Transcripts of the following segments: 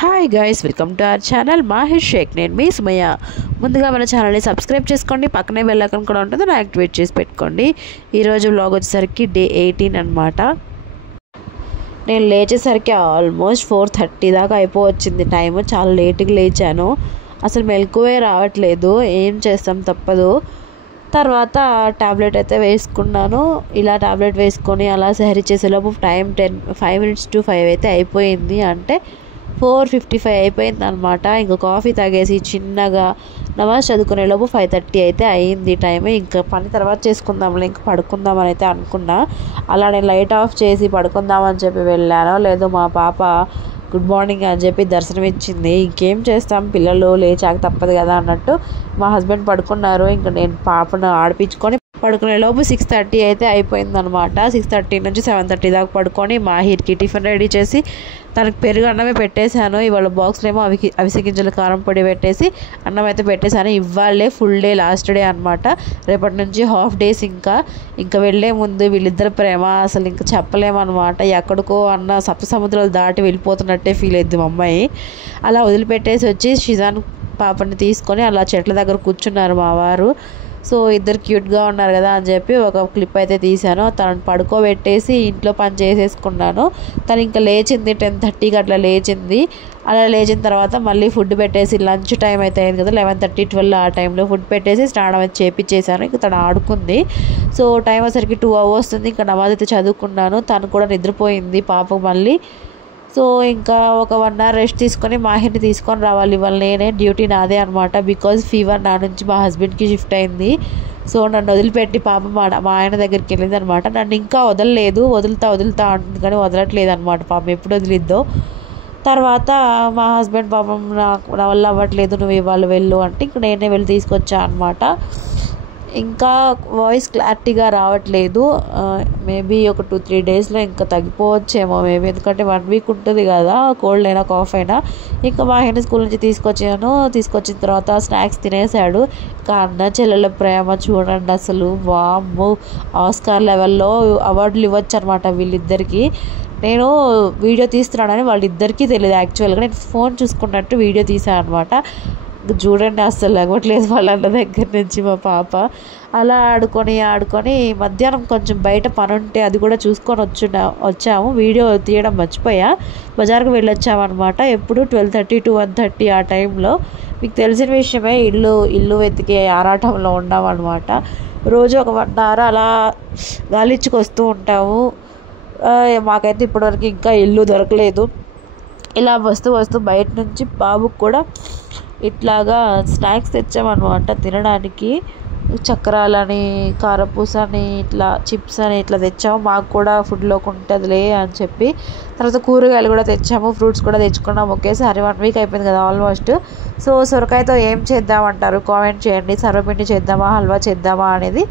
Hi guys, welcome to our channel Mahir Shaikh. నేను మీ Sumayya. ముందుగా మన ఛానల్ని సబ్స్క్రైబ్ చేసుకోండి, పక్కనే బెల్ ఐకాన్ కూడా ఉంటుంది, దాన్ని యాక్టివేట్ చేసి పెట్టుకోండి. ఈరోజు వ్లాగ్ వచ్చేసరికి డే 18 అనమాట. నేను లేచేసరికి ఆల్మోస్ట్ 4:30 దాకా అయిపోవచ్చింది టైము. చాలా లేట్గా లేచాను, అసలు మెలకువే రావట్లేదు. ఏం చేస్తాం, తప్పదు. తర్వాత ట్యాబ్లెట్ అయితే వేసుకున్నాను. ఇలా ట్యాబ్లెట్ వేసుకొని అలా సహరీ చేసేలోపు టైం 5 minutes to 5 అయితే అయిపోయింది. అంటే 4:55 అయిపోయింది అనమాట. ఇంకా కాఫీ తాగేసి చిన్నగా నమాజ్ చదువుకునేలోపు 5:30 అయితే అయ్యింది టైం. ఇంకా పని తర్వాత చేసుకుందాంలే, ఇంకా పడుకుందామని అయితే అనుకున్నా. అలా నేను లైట్ ఆఫ్ చేసి పడుకుందామని చెప్పి వెళ్ళాను. లేదు, మా పాప గుడ్ మార్నింగ్ అని చెప్పి దర్శనం ఇచ్చింది. ఇంకేం చేస్తాం, పిల్లలు లేచాక తప్పదు కదా అన్నట్టు మా హస్బెండ్ పడుకున్నారు. ఇంకా నేను పాపను ఆడిపించుకొని పడుకునేలోపు 6:30 అయితే అయిపోయింది అనమాట. 6:30 నుంచి 7:30 దాకా పడుకొని మాహిర్కి టిఫిన్ రెడీ చేసి తనకు పెరుగు అన్నమే పెట్టేశాను. ఇవాళ బాక్స్లో ఏమో అవిసె గింజల కారం పొడి పెట్టేసి అన్నం అయితే పెట్టేశాను. ఇవాళే ఫుల్ డే, లాస్ట్ డే అనమాట. రేపటి నుంచి హాఫ్ డేస్. ఇంకా వెళ్ళే ముందు వీళ్ళిద్దరు ప్రేమ అసలు ఇంకా చెప్పలేమన్నమాట. ఎక్కడికో అన్న సప్త సముద్రాలు దాటి వెళ్ళిపోతున్నట్టే ఫీల్ అయింది మా అమ్మాయి. అలా వదిలిపెట్టేసి వచ్చి షిజాన్ పాపని తీసుకొని అలా చెట్ల దగ్గర కూర్చున్నారు మా వారు. సో ఇద్దరు క్యూట్గా ఉన్నారు కదా అని చెప్పి ఒక క్లిప్ అయితే తీశాను. తనను పడుకోబెట్టేసి ఇంట్లో పని చేసేసుకున్నాను. తను ఇంకా లేచింది 10:30కి అట్లా లేచింది. అలా లేచిన తర్వాత మళ్ళీ ఫుడ్ పెట్టేసి లంచ్ టైం అయితే అయింది కదా, 11:30, 12 ఆ టైంలో ఫుడ్ పెట్టేసి స్నానం అయితే చేపించేసాను. ఇంకా తను ఆడుకుంది. సో టైం వచ్చేసరికి 2 hours ఉంది. ఇంకా నమాజ్ అయితే చదువుకున్నాను. తను కూడా నిద్రపోయింది పాప మళ్ళీ. సో ఇంకా ఒక 1 hour రెస్ట్ తీసుకొని మాహిర్ని తీసుకొని రావాలి. ఇవాళ నేనే డ్యూటీ నాదే అనమాట. బికాజ్ ఫీవర్ నా నుంచి మా హస్బెండ్కి షిఫ్ట్ అయింది. సో నన్ను వదిలిపెట్టి పాప మా ఆయన దగ్గరికి వెళ్ళింది అనమాట. నన్ను ఇంకా వదలలేదు. వదులుతా అంటుంది కానీ వదలట్లేదు అనమాట. పాపం ఎప్పుడు వదిలిద్దో. తర్వాత మా హస్బెండ్ పాపం నా వల్ల అవ్వట్లేదు, నువ్వు ఇవాళ వెళ్ళు అంటే ఇంక నేనే వెళ్ళి తీసుకొచ్చా అనమాట. ఇంకా వాయిస్ క్లారిటీగా రావట్లేదు. మేబీ ఒక 2-3 daysలో ఇంకా తగ్గిపోవచ్చేమో మేబీ, ఎందుకంటే 1 week ఉంటుంది కదా, కోల్డ్ అయినా కాఫ్ అయినా. ఇంకా మా ఆయన స్కూల్ నుంచి తీసుకొచ్చిన తర్వాత స్నాక్స్ తినేసాడు. ఇంకా అన్న చెల్లెల ప్రేమ చూడండి అసలు, వామ్మో, ఆస్కార్ లెవెల్లో అవార్డులు ఇవ్వచ్చు అనమాట వీళ్ళిద్దరికి. నేను వీడియో తీస్తున్నానని వాళ్ళిద్దరికీ తెలియదు. యాక్చువల్గా నేను ఫోన్ చూసుకున్నట్టు వీడియో తీసాను అనమాట. చూడండి అస్సలు లగవట్లేదు వాళ్ళ అన్న దగ్గర నుంచి మా పాప. అలా ఆడుకొని మధ్యాహ్నం కొంచెం బయట పని ఉంటే అది కూడా చూసుకొని వచ్చాము. వీడియో తీయడం మర్చిపోయా. బజార్కి వెళ్ళొచ్చామన్నమాట. ఎప్పుడు 12:30 to 1:30 ఆ టైంలో. మీకు తెలిసిన విషయమే, ఇల్లు వెతికే ఆరాటంలో ఉన్నామన్నమాట. రోజు ఒక 1 hour అలా గాలిచ్చుకొస్తూ ఉంటాము. మాకైతే ఇప్పటివరకు ఇంకా ఇల్లు దొరకలేదు. ఇలా వస్తూ బయట నుంచి బాబుకు కూడా ఇట్లాగా స్నాక్స్ తెచ్చామన్నమాట తినడానికి. చక్రాలని, కారపూసని, ఇట్లా చిప్స్ అని ఇట్లా తెచ్చాము. మాకు కూడా ఫుడ్లోకి ఉంటుందిలే అని చెప్పి. తర్వాత కూరగాయలు కూడా తెచ్చాము, ఫ్రూట్స్ కూడా తెచ్చుకున్నాము. ఒకేసారి 1 week అయిపోయింది కదా ఆల్మోస్ట్. సో సొరకాయతో ఏం చేద్దామంటారు, కామెంట్ చేయండి. సర్వపిండి చేద్దామా, హల్వా చేద్దామా అనేది.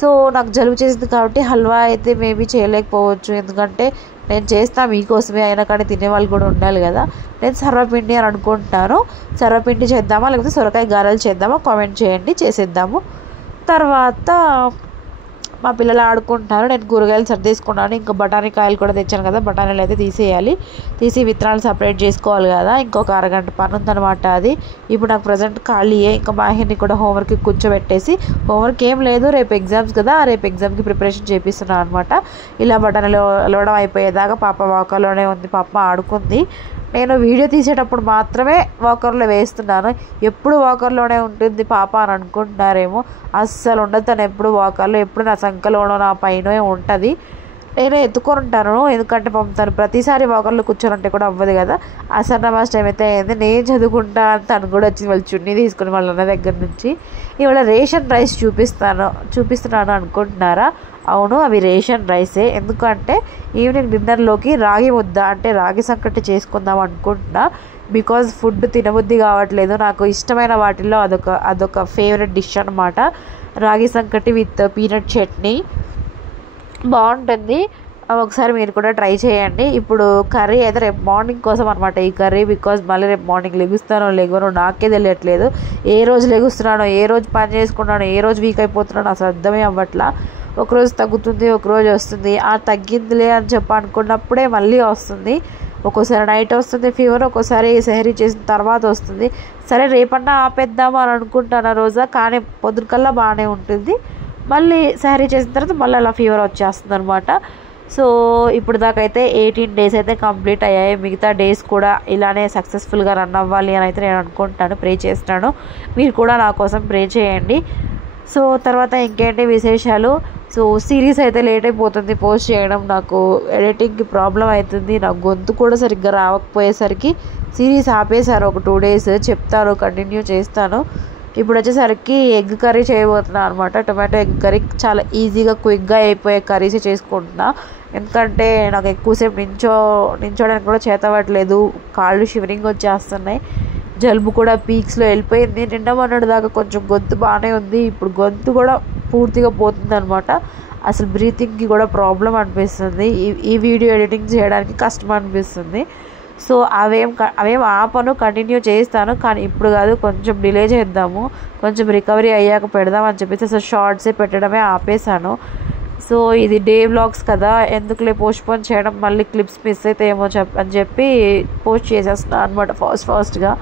సో నాకు జలుబు చేసింది కాబట్టి హల్వా అయితే మేబీ చేయలేకపోవచ్చు, ఎందుకంటే నేను చేస్తా మీకోసమే అయినా కానీ తినేవాళ్ళు కూడా ఉండాలి కదా. నేను సర్వపిండి అని అనుకుంటున్నాను. సర్వపిండి చేద్దామా లేకపోతే సొరకాయ గారెలు చేద్దామా, కామెంట్ చేయండి, చేసేద్దాము. తర్వాత మా పిల్లలు ఆడుకుంటున్నారు. నేను కూరగాయలు సర్దేసుకున్నాను. ఇంకా బఠానీ కాయలు కూడా తెచ్చాను కదా, బఠానీలు అయితే తీసి విత్తనాలు సపరేట్ చేసుకోవాలి కదా. ఇంకొక అరగంట పని ఉందన్నమాట అది. ఇప్పుడు నాకు ప్రజెంట్ ఖాళీయే. ఇంకా మాహిర్ని కూడా హోంవర్క్కి కూర్చోబెట్టేసి, హోంవర్క్ ఏం లేదు, రేపు ఎగ్జామ్స్ కదా, రేపు ఎగ్జామ్కి ప్రిపరేషన్ చేపిస్తున్నాను అనమాట. ఇలా బఠానీలు అలవడం అయిపోయేదాకా పాప వాకర్లోనే ఉంది. పాప ఆడుకుంది. నేను వీడియో తీసేటప్పుడు మాత్రమే వాకర్లో వేస్తున్నాను. ఎప్పుడు వాకర్లోనే ఉంటుంది పాప అని అనుకుంటున్నారేమో. అస్సలు ఉండదు. తను ఎప్పుడు వాకర్లో, ఎప్పుడు నా సంకలోనో నా పైన ఉంటుంది. నేను ఎత్తుకొని ఉంటాను, ఎందుకంటే పాపం తను ప్రతిసారి వాకర్లో కూర్చొని కూడా అవ్వదు కదా. అసలు నమాజ్ టైం అయితే అయింది. నేను చదువుకుంటా అని తను కూడా వచ్చింది. వాళ్ళు చున్నీ తీసుకుని వాళ్ళ అన్న దగ్గర నుంచి. ఇవాళ రేషన్ రైస్ చూపిస్తున్నాను అనుకుంటున్నారా? అవును, అవి రేషన్ రైసే. ఎందుకంటే ఈవినింగ్ డిన్నర్లోకి రాగి ముద్ద అంటే రాగి సంకటి చేసుకుందాం అనుకుంటున్నా. బికాజ్ ఫుడ్ తినబుద్ధి కావట్లేదు. నాకు ఇష్టమైన వాటిల్లో అదొక ఫేవరెట్ డిష్ అనమాట. రాగి సంకటి విత్ పీనట్ చట్నీ బాగుంటుంది. ఒకసారి మీరు కూడా ట్రై చేయండి. ఇప్పుడు కర్రీ అయితే రేపు మార్నింగ్ కోసం అనమాట ఈ కర్రీ. బికాజ్ మళ్ళీ రేపు మార్నింగ్ లెగునో నాకే తెలియట్లేదు. ఏ రోజు లెగుస్తున్నానో, ఏ రోజు పని చేసుకున్నానో, ఏ రోజు వీక్ అయిపోతున్నానో అసలు అర్థమే అవ్వట్లా. ఒకరోజు తగ్గుతుంది, ఒకరోజు వస్తుంది. తగ్గిందిలే అని చెప్పి అనుకున్నప్పుడే మళ్ళీ వస్తుంది. ఒక్కోసారి నైట్ వస్తుంది ఫీవర్, ఒక్కోసారి సెహరీ చేసిన తర్వాత వస్తుంది. సరే రేపన్నా ఆపేద్దాము అని అనుకుంటాను రోజా, కానీ పొద్దుకల్లా బాగానే ఉంటుంది. మళ్ళీ సెహరీ చేసిన తర్వాత మళ్ళీ అలా ఫీవర్ వచ్చేస్తుంది అనమాట. సో ఇప్పుడు దాకా అయితే 18 days అయితే కంప్లీట్ అయ్యాయి. మిగతా డేస్ కూడా ఇలానే సక్సెస్ఫుల్గా రన్ అవ్వాలి అని అయితే నేను అనుకుంటాను, ప్రే చేస్తాను. మీరు కూడా నా కోసం ప్రే చేయండి. సో తర్వాత ఇంకేంటి విశేషాలు. సో సిరీస్ అయితే లేట్ అయిపోతుంది పోస్ట్ చేయడం, నాకు ఎడిటింగ్కి ప్రాబ్లం అవుతుంది. నా గొంతు కూడా సరిగ్గా రావకపోయేసరికి సిరీస్ ఆపేశారు ఒక 2 days. చెప్తాను, కంటిన్యూ చేస్తాను. ఇప్పుడు వచ్చేసరికి ఎగ్ కర్రీ చేయబోతున్నాను అనమాట. టొమాటో ఎగ్ కర్రీ చాలా ఈజీగా క్విక్గా అయిపోయే కర్రీస్ చేసుకుంటున్నా. ఎందుకంటే నాకు ఎక్కువసేపు నించోడానికి కూడా చేతవట్లేదు, కాళ్ళు షివరింగ్ వచ్చేస్తున్నాయి, జలుబు కూడా పీక్స్లో వెళ్ళిపోయింది. నిన్న మొన్నటి దాకా కొంచెం గొంతు బాగానే ఉంది, ఇప్పుడు గొంతు కూడా పూర్తిగా పోతుంది అనమాట. అసలు బ్రీతింగ్కి కూడా ప్రాబ్లం అనిపిస్తుంది, ఈ వీడియో ఎడిటింగ్ చేయడానికి కష్టం అనిపిస్తుంది. సో అవేం ఆపను, కంటిన్యూ చేస్తాను. కానీ ఇప్పుడు కాదు, కొంచెం డిలే చేద్దాము, కొంచెం రికవరీ అయ్యాక పెడదామని చెప్పేసి అసలు షార్ట్సే పెట్టడమే ఆపేశాను. సో ఇది డే వ్లాగ్స్ కదా, ఎందుకులే పోస్ట్పోన్ చేయడం, మళ్ళీ క్లిప్స్ మిస్ అయితే ఏమో అని చెప్పి పోస్ట్ చేసేస్తున్నాను అనమాట ఫాస్ట్గా.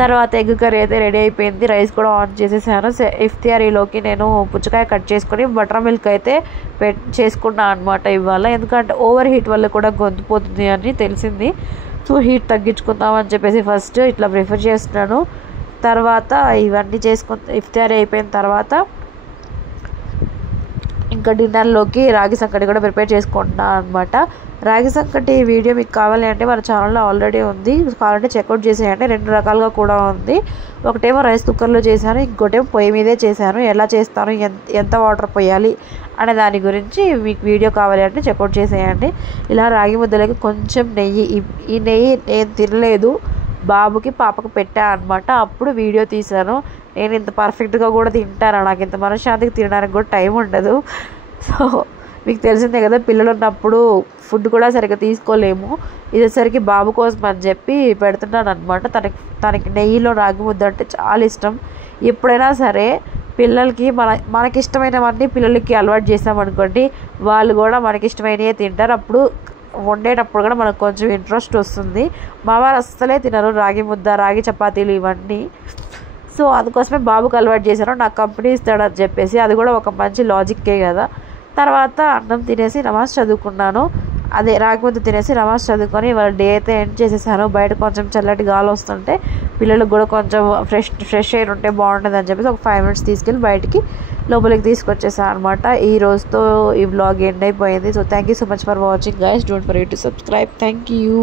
తర్వాత ఎగ్ కర్రీ అయితే రెడీ అయిపోయింది, రైస్ కూడా ఆన్ చేసేసాను. ఇఫ్తియారీలోకి నేను పుచ్చకాయ కట్ చేసుకొని బటర్ మిల్క్ అయితే చేసుకున్నాను అనమాట ఇవాళ. ఎందుకంటే ఓవర్ హీట్ వల్ల కూడా గొంతు పోతుంది అని తెలిసింది. సో హీట్ తగ్గించుకుందామని చెప్పేసి ఫస్ట్ ఇట్లా ప్రిఫర్ చేస్తున్నాను. తర్వాత ఇవన్నీ ఇఫ్తియారీ అయిపోయిన తర్వాత ఇంకా డిన్నర్లోకి రాగి సంకటి కూడా ప్రిపేర్ చేసుకుంటున్నాను అనమాట. రాగి సంకటి వీడియో మీకు కావాలి అంటే మన ఛానల్లో ఆల్రెడీ ఉంది, కావాలంటే చెక్అవుట్ చేసేయండి. 2 రకాలుగా కూడా ఉంది. ఒకటేమో రైస్ కుక్కర్లో చేశాను, ఇంకోటేమో పొయ్యి మీదే చేశాను. ఎలా చేస్తాను, ఎంత వాటర్ పోయాలి అనే దాని గురించి మీకు వీడియో కావాలి అంటే చెక్అవుట్ చేసేయండి. ఇలా రాగి ముద్దలకి కొంచెం నెయ్యి, ఈ నెయ్యి నేను తినలేదు, బాబుకి పాపకు పెట్టా అనమాట. అప్పుడు వీడియో తీశాను. నేను ఇంత పర్ఫెక్ట్గా కూడా తింటాను, నాకు ఇంత మనశ్శాంతికి తినడానికి కూడా టైం ఉండదు. సో మీకు తెలిసిందే కదా, పిల్లలు ఉన్నప్పుడు ఫుడ్ కూడా సరిగ్గా తీసుకోలేము. ఇదేసరికి బాబు కోసం అని చెప్పి పెడుతున్నాను అనమాట. తనకి నెయ్యిలో రాగి ముద్ద అంటే చాలా ఇష్టం. ఎప్పుడైనా సరే పిల్లలకి మనకి ఇష్టమైనవన్నీ పిల్లలకి అలవాటు చేసామనుకోండి, వాళ్ళు కూడా మనకి ఇష్టమైనవే తింటారు. అప్పుడు వండేటప్పుడు కూడా మనకు కొంచెం ఇంట్రెస్ట్ వస్తుంది. మా వారు అస్సలే తినరు రాగి ముద్ద, రాగి చపాతీలు ఇవన్నీ. సో అందుకోసమే బాబుకి అలవాటు చేశాను, నాకు కంపెనీ ఇస్తాడని చెప్పేసి. అది కూడా ఒక మంచి లాజిక్కే కదా. తర్వాత అన్నం తినేసి నమాజ్ చదువుకున్నాను. అదే రాగి ముద్ద తినేసి నమాజ్ చదువుకొని వాళ్ళ డే అయితే ఎండ్ చేసేసాను. బయట కొంచెం చల్లటి గాలి వస్తుంటే పిల్లలకు కూడా కొంచెం ఫ్రెష్ ఎయిర్ ఉంటే బాగుంటుంది అని చెప్పేసి ఒక 5 minutes తీసుకెళ్ళి బయటికి లోపలికి తీసుకొచ్చేసాను అనమాట. ఈ రోజుతో ఈ వ్లాగ్ ఎండ్ అయిపోయింది. So thank you so much for watching guys. Don't forget to subscribe. Thank you.